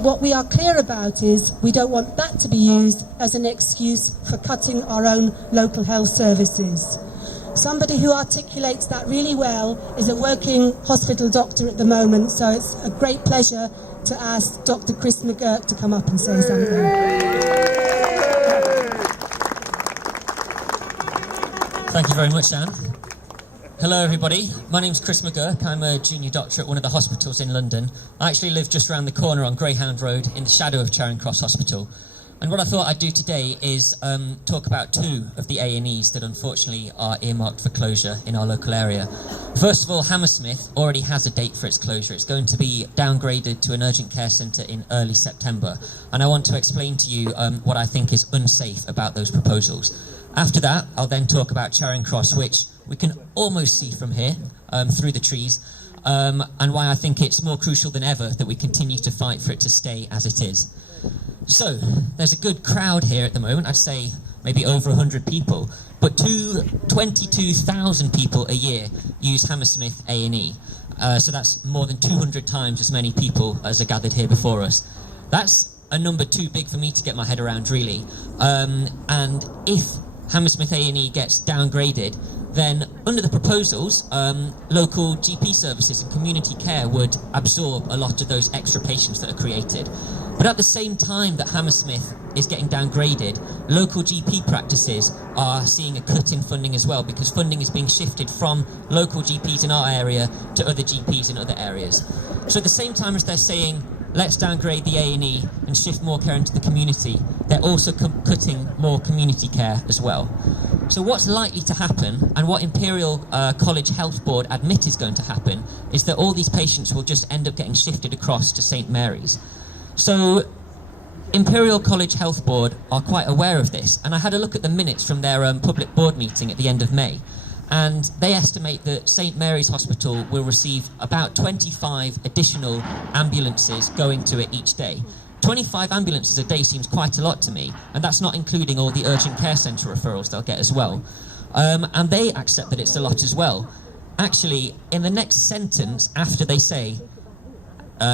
what we are clear about is we don't want that to be used as an excuse for cutting our own local health services. Somebody who articulates that really well is a working hospital doctor at the moment, so it's a great pleasure to ask Dr. Chris McGurk to come up and say something. Thank you very much, Anne. Hello everybody, my name's Chris McGurk. I'm a junior doctor at one of the hospitals in London. I actually live just around the corner on Greyhound Road in the shadow of Charing Cross Hospital. And what I thought I'd do today is talk about two of the A&Es that unfortunately are earmarked for closure in our local area. First of all, Hammersmith already has a date for its closure. It's going to be downgraded to an urgent care centre in early September. And I want to explain to you what I think is unsafe about those proposals. After that, I'll then talk about Charing Cross, which we can almost see from here, through the trees, and why I think it's more crucial than ever that we continue to fight for it to stay as it is. So, there's a good crowd here at the moment, I'd say maybe over 100 people, but 22,000 people a year use Hammersmith A&E. So that's more than 200 times as many people as are gathered here before us. That's a number too big for me to get my head around, really. And if Hammersmith A&E gets downgraded, then under the proposals, local GP services and community care would absorb a lot of those extra patients that are created. But at the same time that Hammersmith is getting downgraded, local GP practices are seeing a cut in funding as well, because funding is being shifted from local GPs in our area to other GPs in other areas. So at the same time as they're saying, let's downgrade the A&E and shift more care into the community, they're also cutting more community care as well. So what's likely to happen, and what Imperial College Health Board admit is going to happen, is that all these patients will just end up getting shifted across to St Mary's. So Imperial College Health Board are quite aware of this, and I had a look at the minutes from their public board meeting at the end of May, and they estimate that St Mary's Hospital will receive about 25 additional ambulances going to it each day. 25 ambulances a day seems quite a lot to me, and that's not including all the urgent care centre referrals they'll get as well. And they accept that it's a lot as well. Actually, in the next sentence after they say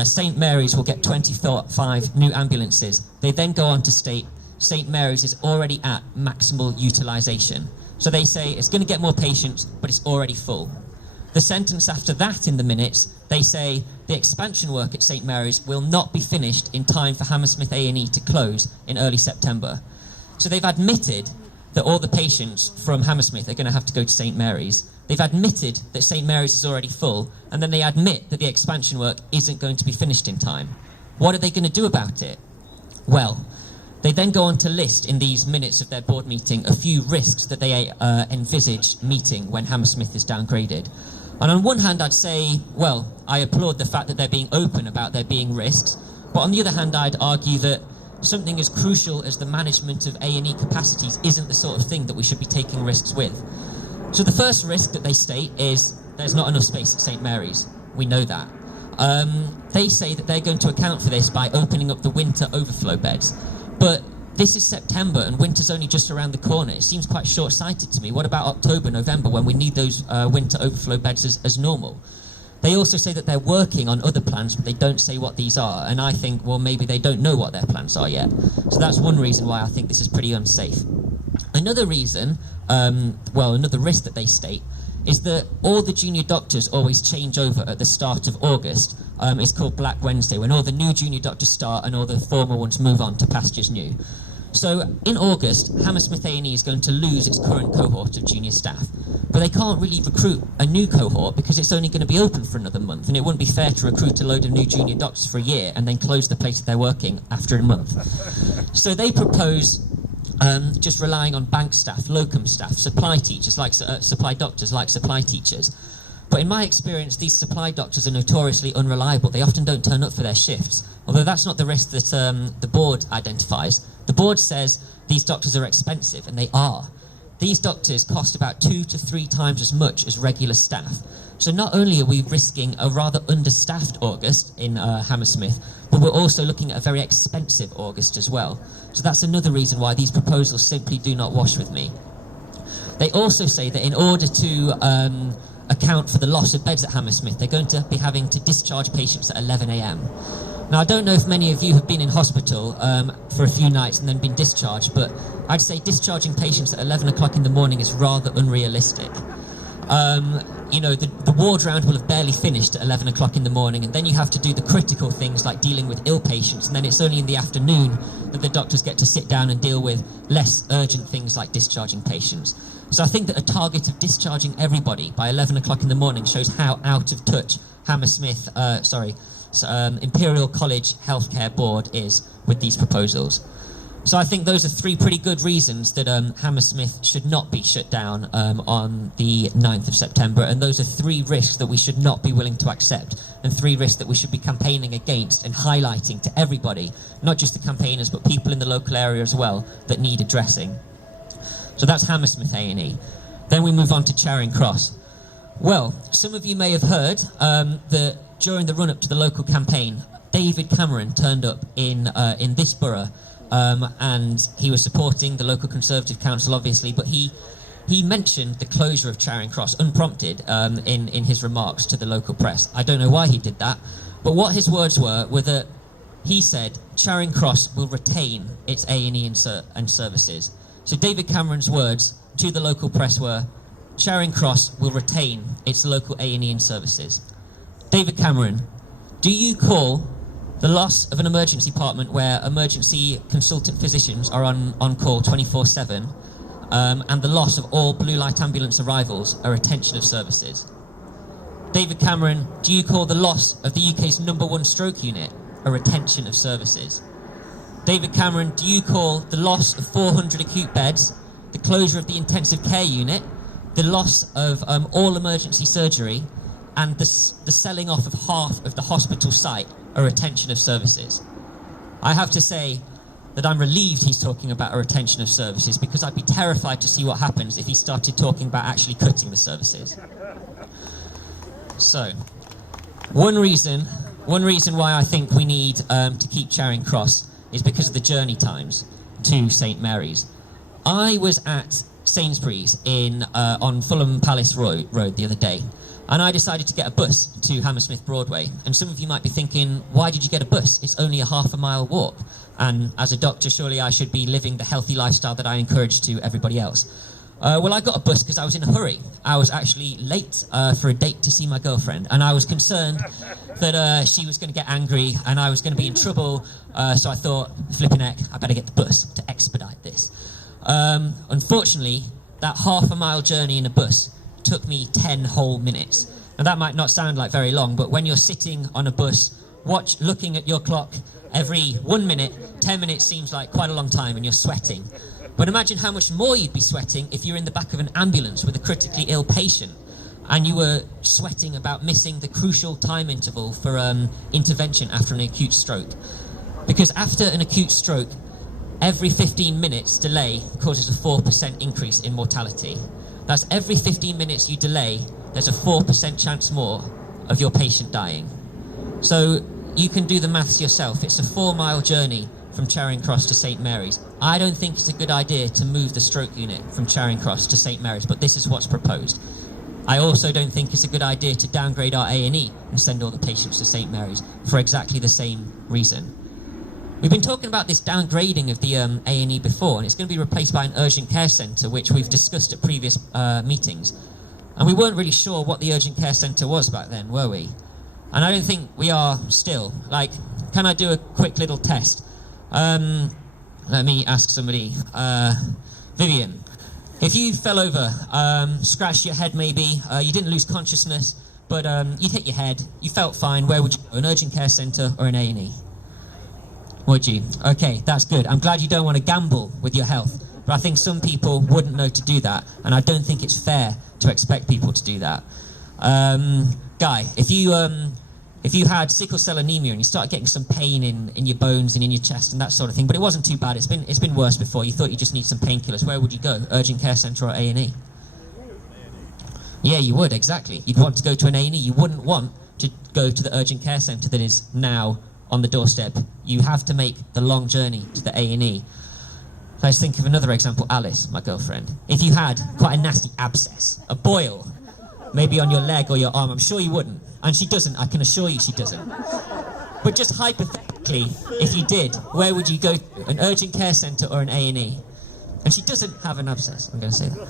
St Mary's will get 25 new ambulances, they then go on to state St Mary's is already at maximal utilisation. So they say it's going to get more patients, but it's already full. The sentence after that in the minutes, they say the expansion work at St Mary's will not be finished in time for Hammersmith A&E to close in early September. So they've admitted that all the patients from Hammersmith are going to have to go to St Mary's. They've admitted that St Mary's is already full, and then they admit that the expansion work isn't going to be finished in time. What are they going to do about it? Well, they then go on to list in these minutes of their board meeting a few risks that they envisage meeting when Hammersmith is downgraded. And on one hand, I'd say, well, I applaud the fact that they're being open about there being risks, but on the other hand, I'd argue that something as crucial as the management of A&E capacities isn't the sort of thing that we should be taking risks with. So the first risk that they state is there's not enough space at St Mary's. We know that. They say that they're going to account for this by opening up the winter overflow beds. But this is September and winter's only just around the corner. It seems quite short-sighted to me. What about October, November, when we need those winter overflow beds as normal? They also say that they're working on other plans, but they don't say what these are. And I think, well, maybe they don't know what their plans are yet. So that's one reason why I think this is pretty unsafe. Another reason, another risk that they state, is that all the junior doctors always change over at the start of August. It's called Black Wednesday, when all the new junior doctors start and all the former ones move on to pastures new. So in August, Hammersmith A&E is going to lose its current cohort of junior staff. But they can't really recruit a new cohort because it's only going to be open for another month, and it wouldn't be fair to recruit a load of new junior doctors for a year and then close the place that they're working after a month. So they propose just relying on bank staff, locum staff, supply teachers, like supply doctors, like supply teachers. But in my experience, these supply doctors are notoriously unreliable. They often don't turn up for their shifts, although that's not the risk that the board identifies. The board says these doctors are expensive, and they are. These doctors cost about 2 to 3 times as much as regular staff. So not only are we risking a rather understaffed August in Hammersmith, but we're also looking at a very expensive August as well. So that's another reason why these proposals simply do not wash with me. They also say that in order to account for the loss of beds at Hammersmith, they're going to be having to discharge patients at 11 a.m. Now, I don't know if many of you have been in hospital for a few nights and then been discharged, but I'd say discharging patients at 11 o'clock in the morning is rather unrealistic. You know, the ward round will have barely finished at 11 o'clock in the morning, and then you have to do the critical things like dealing with ill patients, and then it's only in the afternoon that the doctors get to sit down and deal with less urgent things like discharging patients. So I think that a target of discharging everybody by 11 o'clock in the morning shows how out of touch Hammersmith, Imperial College Healthcare Board is with these proposals. So I think those are three pretty good reasons that Hammersmith should not be shut down on the 9th of September, and those are three risks that we should not be willing to accept, and three risks that we should be campaigning against and highlighting to everybody, not just the campaigners but people in the local area as well, that need addressing. So that's Hammersmith A&E. Then we move on to Charing Cross. Well, some of you may have heard that during the run-up to the local campaign, David Cameron turned up in this borough, and he was supporting the local Conservative council, obviously, but he mentioned the closure of Charing Cross unprompted in his remarks to the local press. I don't know why he did that, but what his words were that he said Charing Cross will retain its A&E and services. So David Cameron's words to the local press were, Charing Cross will retain its local A&E and services. David Cameron, do you call the loss of an emergency department where emergency consultant physicians are on call 24/7 and the loss of all blue light ambulance arrivals a retention of services? David Cameron, do you call the loss of the UK's #1 stroke unit a retention of services? David Cameron, do you call the loss of 400 acute beds, the closure of the intensive care unit, the loss of all emergency surgery, and the selling off of half of the hospital site a retention of services? I have to say that I'm relieved he's talking about a retention of services, because I'd be terrified to see what happens if he started talking about actually cutting the services. So, one reason why I think we need to keep Charing Cross is because of the journey times to St Mary's. I was at Sainsbury's on Fulham Palace Road the other day, and I decided to get a bus to Hammersmith Broadway. And some of you might be thinking, why did you get a bus? It's only a half a mile walk. And as a doctor, surely I should be living the healthy lifestyle that I encourage to everybody else. Well, I got a bus because I was in a hurry. I was actually late for a date to see my girlfriend, and I was concerned that she was going to get angry and I was going to be in trouble. So I thought, flipping heck, I better get the bus to expedite this. Unfortunately, that half a mile journey in a bus took me 10 whole minutes. Now that might not sound like very long, but when you're sitting on a bus, looking at your clock every 1 minute, 10 minutes seems like quite a long time, and you're sweating. But imagine how much more you'd be sweating if you're in the back of an ambulance with a critically ill patient, and you were sweating about missing the crucial time interval for intervention after an acute stroke. Because after an acute stroke, every 15 minutes delay causes a 4% increase in mortality. That's every 15 minutes you delay, there's a 4% chance more of your patient dying. So you can do the maths yourself. It's a 4-mile journey from Charing Cross to St Mary's. I don't think it's a good idea to move the stroke unit from Charing Cross to St Mary's, but this is what's proposed. I also don't think it's a good idea to downgrade our A&E and send all the patients to St Mary's for exactly the same reason. We've been talking about this downgrading of the A&E before, and it's going to be replaced by an urgent care centre, which we've discussed at previous meetings. And we weren't really sure what the urgent care centre was back then, were we? And I don't think we are still. Like, can I do a quick little test? Let me ask somebody. Vivian, if you fell over, scratched your head maybe, you didn't lose consciousness, but you'd hit your head, you felt fine, where would you go? An urgent care centre or an A&E? Would you? Okay, that's good. I'm glad you don't want to gamble with your health, but I think some people wouldn't know to do that, and I don't think it's fair to expect people to do that. Guy, if you had sickle cell anemia and you started getting some pain in your bones and in your chest and that sort of thing, but it wasn't too bad, it's been worse before, you thought you just need some painkillers, where would you go? Urgent care centre or A&E? Yeah, you would, exactly. You'd want to go to an A&E. You wouldn't want to go to the urgent care centre that is now on the doorstep. You have to make the long journey to the A&E. Let's think of another example. Alice, my girlfriend. If you had quite a nasty abscess, a boil, maybe on your leg or your arm, I'm sure you wouldn't. And she doesn't, I can assure you she doesn't. But just hypothetically, if you did, where would you go to? An urgent care centre or an A&E? And she doesn't have an abscess, I'm going to say that.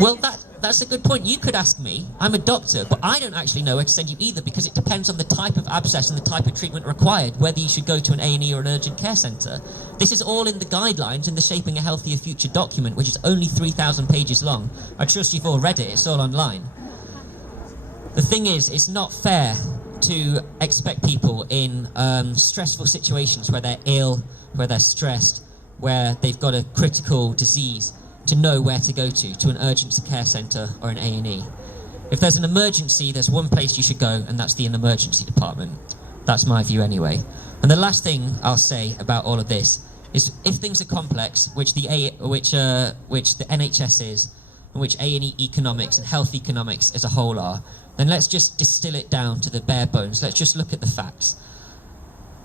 Well, that's a good point. You could ask me. I'm a doctor, but I don't actually know where to send you either, because it depends on the type of abscess and the type of treatment required, whether you should go to an A&E or an urgent care centre. This is all in the guidelines in the Shaping a Healthier Future document, which is only 3,000 pages long. I trust you've all read it. It's all online. The thing is, it's not fair to expect people in stressful situations where they're ill, where they're stressed, where they've got a critical disease, to know where to go to an urgent care centre or an A&E. If there's an emergency, there's one place you should go, and that's the emergency department. That's my view anyway. And the last thing I'll say about all of this is, if things are complex, which the NHS is, and which A&E economics and health economics as a whole are, then let's just distill it down to the bare bones. Let's just look at the facts.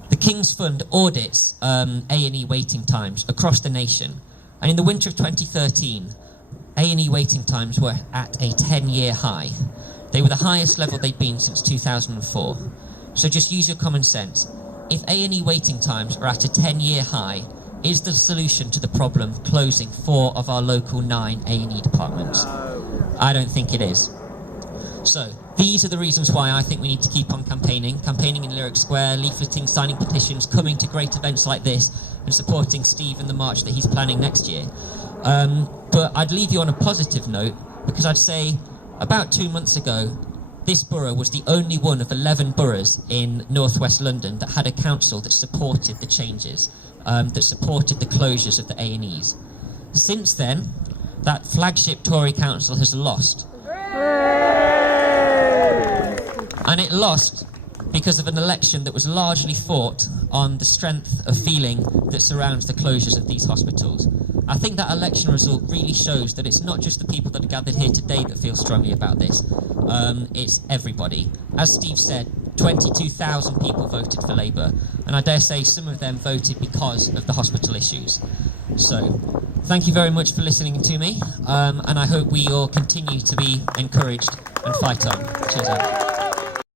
The King's Fund audits A&E waiting times across the nation. And in the winter of 2013, A&E waiting times were at a 10-year high. They were the highest level they'd been since 2004. So just use your common sense. If A&E waiting times are at a 10-year high, is the solution to the problem closing 4 of our local 9 A&E departments? I don't think it is. So, these are the reasons why I think we need to keep on campaigning in Lyric Square, leafleting, signing petitions, coming to great events like this, and supporting Steve in the march that he's planning next year. But I'd leave you on a positive note, because I'd say about 2 months ago, this borough was the only one of 11 boroughs in northwest London that had a council that supported the changes, that supported the closures of the A&Es. Since then, that flagship Tory council has lost. And it lost because of an election that was largely fought on the strength of feeling that surrounds the closures of these hospitals. I think that election result really shows that it's not just the people that are gathered here today that feel strongly about this. It's everybody. As Steve said, 22,000 people voted for Labour, and I dare say some of them voted because of the hospital issues. So, thank you very much for listening to me, and I hope we all continue to be encouraged and fight on. Cheers, Anne.